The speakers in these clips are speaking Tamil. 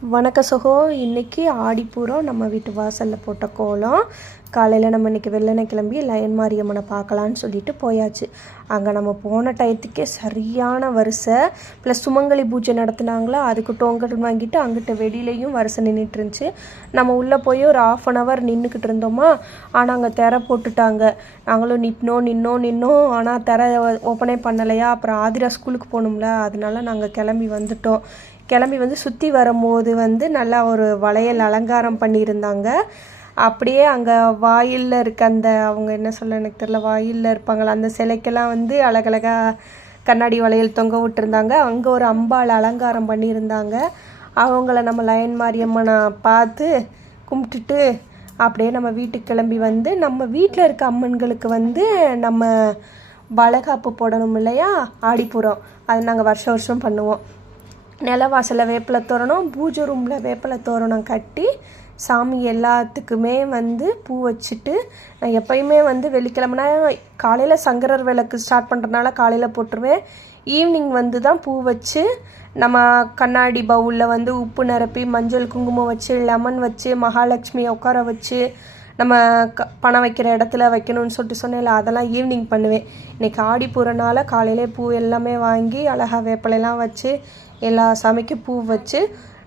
வணக்க சகோ. இன்றைக்கி ஆடிப்பூரம் நம்ம வீட்டு வாசலில் போட்ட கோலம். காலையில் நம்ம இன்றைக்கி வெள்ளனை கிளம்பி லயன் மாரியம்மனை பார்க்கலான்னு சொல்லிட்டு போயாச்சு. அங்கே நம்ம போன டயத்துக்கே சரியான வரிசை. ப்ளஸ் சுமங்கலி பூஜை நடத்துனாங்களா, அதுக்கு டோக்கன் வாங்கிட்டு அங்கிட்ட வெளியிலையும் வரிசை நின்றுட்டு இருந்துச்சு. நம்ம உள்ளே போய் ஒரு 1/2 hour நின்றுக்கிட்டு இருந்தோமா. ஆனால் அங்கே திரை போட்டுட்டாங்க. நாங்களும் நின்னோம். ஆனால் திரை ஓப்பனே பண்ணலையா. அப்புறம் ஆதிரா ஸ்கூலுக்கு போகணும்ல, அதனால நாங்கள் கிளம்பி வந்துட்டோம். கிளம்பி சுற்றி வரும்போது நல்லா ஒரு வளையல் அலங்காரம் பண்ணியிருந்தாங்க. அப்படியே அங்கே வாயிலில் இருக்க அந்த அவங்க என்ன சொல்ல எனக்கு தெரியல, வாயிலில் இருப்பாங்களா அந்த சிலைக்கெல்லாம் அழகழகாக கண்ணாடி வளையல் தொங்க விட்டுருந்தாங்க. அங்கே ஒரு அம்பாள் அலங்காரம் பண்ணியிருந்தாங்க. அவங்கள நம்ம லயன் மாரியம்மனை பார்த்து கும்பிட்டுட்டு அப்படியே நம்ம வீட்டுக்கு கிளம்பி நம்ம வீட்டில் இருக்க அம்மன்களுக்கு நம்ம வளைகாப்பு போடணும் இல்லையா, ஆடிப்பூரம். அது நாங்கள் வருஷம் பண்ணுவோம். நிலவாசலில் வேப்பிலை தோரணம், பூஜை ரூமில் வேப்பிலை தோரணம் கட்டி சாமி எல்லாத்துக்குமே பூ வச்சுட்டு, நான் எப்பயுமே வெள்ளிக்கிழமைனா காலையில் சங்கரர் விளக்கு ஸ்டார்ட் பண்ணுறதுனால காலையில் போட்டுருவேன். ஈவினிங் தான் பூ வச்சு நம்ம கண்ணாடி பவுலில் உப்பு நிரப்பி மஞ்சள் குங்குமம் வச்சு லெமன் வச்சு மகாலட்சுமியை உட்கார வச்சு நம்ம பணம் வைக்கிற இடத்துல வைக்கணும்னு சொல்லிட்டு சொன்னேன்ல, அதெல்லாம் ஈவினிங் பண்ணுவேன். இன்றைக்கி ஆடிப்பூரனால காலையிலே பூ எல்லாமே வாங்கி அழகாக வேப்பிலையெல்லாம் வச்சு எல்லா சாமிக்கும் பூ வச்சு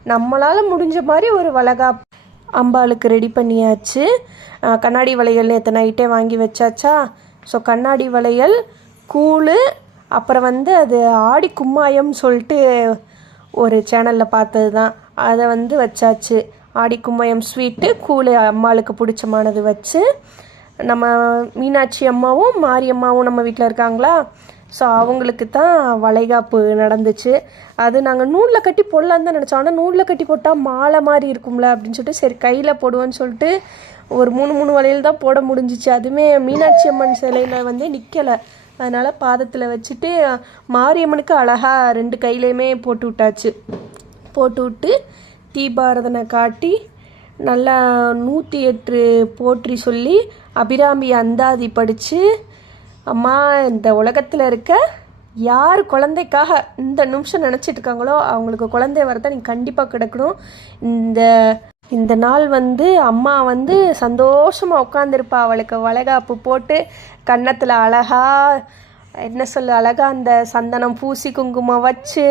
நம்மளால் முடிஞ்ச மாதிரி ஒரு வளைகாப்பு அம்பாளுக்கு ரெடி பண்ணியாச்சு. கண்ணாடி வளையல் நேற்று நைட்டே வாங்கி வச்சாச்சா. ஸோ கண்ணாடி வளையல், கூழ், அப்புறம் அது ஆடி கும்மாயம்னு சொல்லிட்டு ஒரு சேனலில் பார்த்தது தான், அதை வச்சாச்சு. ஆடி கும்மாயம் ஸ்வீட்டு, கூழ் அம்மாளுக்கு பிடிச்சமானது வச்சு நம்ம மீனாட்சி அம்மாவும் மாரியம்மாவும் நம்ம வீட்டில் இருக்காங்களா. ஸோ அவங்களுக்கு தான் வளைகாப்பு நடந்துச்சு. அது நாங்கள் நூலில் கட்டி போடலான்னு தான் நினச்சோம். ஆனால் நூலில் கட்டி போட்டால் மாலை மாதிரி இருக்கும்ல அப்படின்னு சொல்லிட்டு சரி கையில் போடுவோன்னு சொல்லிட்டு ஒரு 3 வளையல் தான் போட முடிஞ்சிச்சு. அதுவுமே மீனாட்சி அம்மன் சிலையில் நிற்கலை. அதனால் பாதத்தில் வச்சுட்டு மாரியம்மனுக்கு அழகாக 2 கையிலையுமே போட்டு விட்டாச்சு. போட்டு விட்டு தீபாரதனை காட்டி நல்லா 108 போற்றி சொல்லி அபிராமி அந்தாதி படித்து, அம்மா இந்த உலகத்தில் இருக்க யார் குழந்தைக்காக இந்த நிமிஷம் நினச்சிட்டு இருக்காங்களோ அவங்களுக்கு குழந்தை வரத நீ கண்டிப்பாக கிடைக்கணும். இந்த நாள் அம்மா சந்தோஷமாக உட்காந்துருப்பா. அவளுக்கு வளைகாப்பு போட்டு கன்னத்தில் அழகாக என்ன சொல்ல அழகாக அந்த சந்தனம் பூசி குங்குமம் வச்சு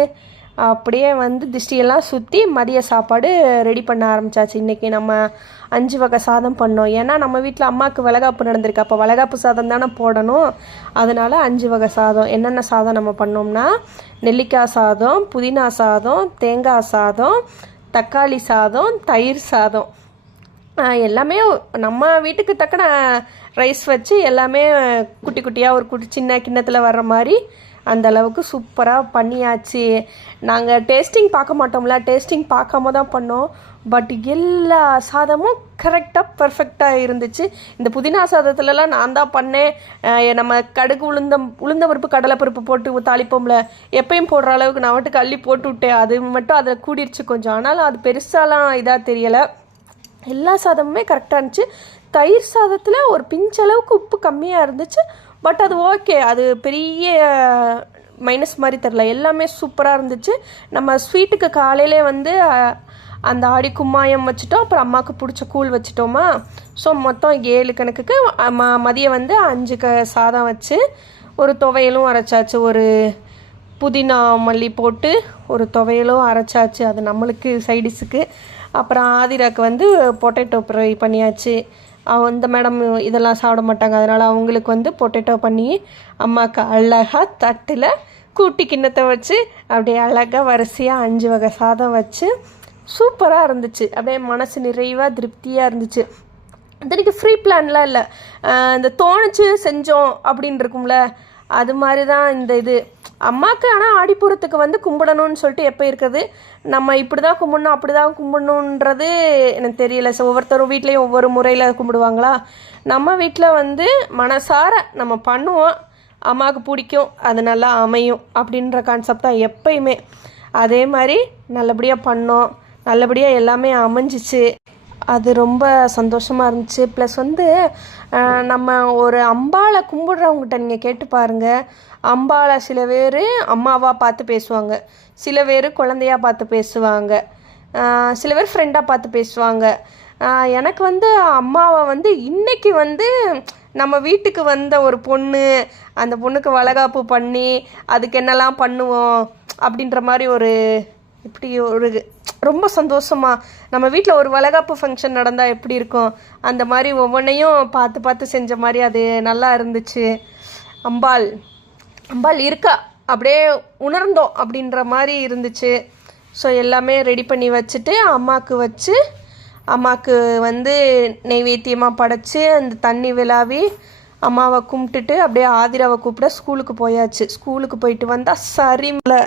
அப்படியே திஷ்டியெல்லாம் சுற்றி மதிய சாப்பாடு ரெடி பண்ண ஆரம்பித்தாச்சு. இன்றைக்கி நம்ம 5 வகை சாதம் பண்ணோம். ஏன்னா நம்ம வீட்டில் அம்மாவுக்கு வளைகாப்பு நடந்திருக்கு. அப்போ வளைகாப்பு சாதம் தானே போடணும். அதனால் 5 வகை சாதம். என்னென்ன சாதம் நம்ம பண்ணோம்னா, நெல்லிக்காய் சாதம், புதினா சாதம், தேங்காய் சாதம், தக்காளி சாதம், தயிர் சாதம், எல்லாமே நம்ம வீட்டுக்கு தக்கன ரைஸ் வச்சு எல்லாமே குட்டி குட்டியாக ஒரு சின்ன கிண்ணத்தில் வர்ற மாதிரி அந்த அளவுக்கு சூப்பராக பண்ணியாச்சு. நாங்கள் டேஸ்டிங் பார்க்க மாட்டோம்ல, டேஸ்டிங் பார்க்காம தான் பண்ணோம். பட் எல்லா சாதமும் கரெக்டாக பர்ஃபெக்டாக இருந்துச்சு. இந்த புதினா சாதத்துலலாம் நான் தான் பண்ணேன். நம்ம கடுகு உளுந்த பருப்பு கடலை பருப்பு போட்டு தாளிப்போம்ல, எப்பயும் போடுற அளவுக்கு நான் மட்டும் அள்ளி போட்டு விட்டேன். அது மட்டும் அதை கூடிருச்சு கொஞ்சம். ஆனாலும் அது பெருசாலாம் இதாக தெரியலை. எல்லா சாதமுமே கரெக்டாக இருந்துச்சு. தயிர் சாதத்தில் ஒரு பிஞ்சளவுக்கு உப்பு கம்மியாக இருந்துச்சு. பட் அது ஓகே, அது பெரிய மைனஸ் மாதிரி தெரில. எல்லாமே சூப்பராக இருந்துச்சு. நம்ம ஸ்வீட்டுக்கு காலையிலே அந்த ஆடி கும்மாயம் வச்சுட்டோம். அப்புறம் அம்மாவுக்கு பிடிச்ச கூழ் வச்சுட்டோமா. ஸோ மொத்தம் 7 கணக்குக்கு மதியம் 5 சாதம் வச்சு ஒரு துவையலும் அரைச்சாச்சு. ஒரு புதினா மல்லி போட்டு ஒரு துவையலும் அரைச்சாச்சு. அது நம்மளுக்கு சைடிஸுக்கு. அப்புறம் ஆதிராக்கு பொட்டேட்டோ ஃப்ரை பண்ணியாச்சு. அந்த மேடம் இதெல்லாம் சாப்பிட மாட்டாங்க. அதனால் அவங்களுக்கு பொட்டேட்டோ பண்ணி அம்மாவுக்கு அழகாக தட்டில் கூட்டி கிண்ணத்தை வச்சு அப்படியே அழகாக வரிசையாக 5 வகை சாதம் வச்சு சூப்பராக இருந்துச்சு. அப்படியே மனசு நிறைவாக திருப்தியாக இருந்துச்சு. இத்தனைக்கு ஃப்ரீ பிளான்லாம் இல்லை, இந்த தோணிச்சு செஞ்சோம் அப்படின்னு இருக்கும்ல, அது மாதிரி தான் இந்த இது அம்மாவுக்கு. ஆனால் ஆடிப்பூரத்துக்கு கும்பிடணும்னு சொல்லிட்டு எப்போ இருக்குது, நம்ம இப்படி தான் கும்பிடணும் அப்படி தான் கும்பிடணுன்றது எனக்கு தெரியல. ஸோ ஒவ்வொருத்தரும் வீட்லேயும் ஒவ்வொரு முறையில் கும்பிடுவாங்களா. நம்ம வீட்டில் மனசார நம்ம பண்ணுவோம், அம்மாவுக்கு பிடிக்கும், அது நல்லா அமையும் அப்படின்ற கான்செப்ட் தான் எப்பயுமே. அதே மாதிரி நல்லபடியாக பண்ணோம், நல்லபடியாக எல்லாமே அமைஞ்சிச்சு. அது ரொம்ப சந்தோஷமாக இருந்துச்சு. ப்ளஸ் நம்ம ஒரு அம்பாளை கும்பிடுறவங்ககிட்ட நீங்கள் கேட்டு பாருங்கள். அம்பாளை சில பேர் அம்மாவாக பார்த்து பேசுவாங்க, சில பேர் குழந்தையாக பார்த்து பேசுவாங்க. சில பேர் ஃப்ரெண்டாக பார்த்து பேசுவாங்க. எனக்கு வந்து அம்மாவை வந்து இன்றைக்கி வந்து நம்ம வீட்டுக்கு வந்த ஒரு பொண்ணு, அந்த பொண்ணுக்கு வளைகாப்பு பண்ணி அதுக்கு என்னெல்லாம் பண்ணுவோம் அப்படின்ற மாதிரி ஒரு இப்படி ஒரு ரொம்ப சந்தோஷமாக நம்ம வீட்டில் ஒரு வளைகாப்பு ஃபங்க்ஷன் நடந்தால் எப்படி இருக்கும் அந்த மாதிரி ஒவ்வொன்றையும் பார்த்து பார்த்து செஞ்ச மாதிரி அது நல்லா இருந்துச்சு. அம்பாள் இருக்கா அப்படியே உணர்ந்தோம் அப்படின்ற மாதிரி இருந்துச்சு. ஸோ எல்லாமே ரெடி பண்ணி வச்சுட்டு அம்மாவுக்கு வந்து நெய்வேத்தியமாக படைச்சி அந்த தண்ணி விழாவி அம்மாவை கும்பிட்டுட்டு அப்படியே ஆதிராவை கூப்பிட ஸ்கூலுக்கு போயாச்சு. ஸ்கூலுக்கு போயிட்டு வந்தால் சரிமலை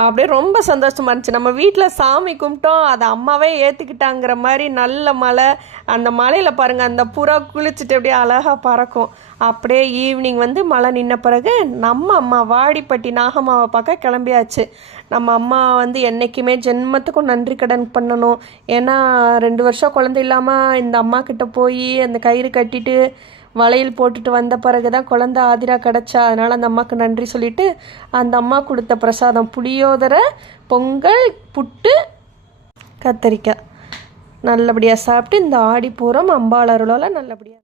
அப்படியே ரொம்ப சந்தோஷமாக இருந்துச்சு. நம்ம வீட்டில் சாமி கும்பிட்டோம், அதை அம்மாவே ஏற்றுக்கிட்டாங்கிற மாதிரி நல்ல மழை. அந்த மலையில் பாருங்கள், அந்த புறா குளிச்சுட்டு அப்படியே அழகாக பறக்கும். அப்படியே ஈவினிங் வந்து மழை நின்ன பிறகு நம்ம அம்மா வாடிப்பட்டி நாகம்மாவை பார்க்க கிளம்பியாச்சு. நம்ம அம்மா வந்து என்றைக்குமே ஜென்மத்துக்கும் நன்றி கடன் பண்ணணும். ஏன்னா 2 வருஷம் குழந்தை இல்லாமல் இந்த அம்மா கிட்ட போய் அந்த கயிறு கட்டிட்டு வளையல் போட்டுட்டு வந்த பிறகு தான் குழந்தை ஆதிரா கிடச்சா. அதனால் அந்த அம்மாவுக்கு நன்றி சொல்லிவிட்டு அந்த அம்மா கொடுத்த பிரசாதம் புளியோதரை, பொங்கல், புட்டு, கத்தரிக்காய் நல்லபடியாக சாப்பிட்டு இந்த ஆடிப்பூரம் அம்பாள் அருளால் நல்லபடியாக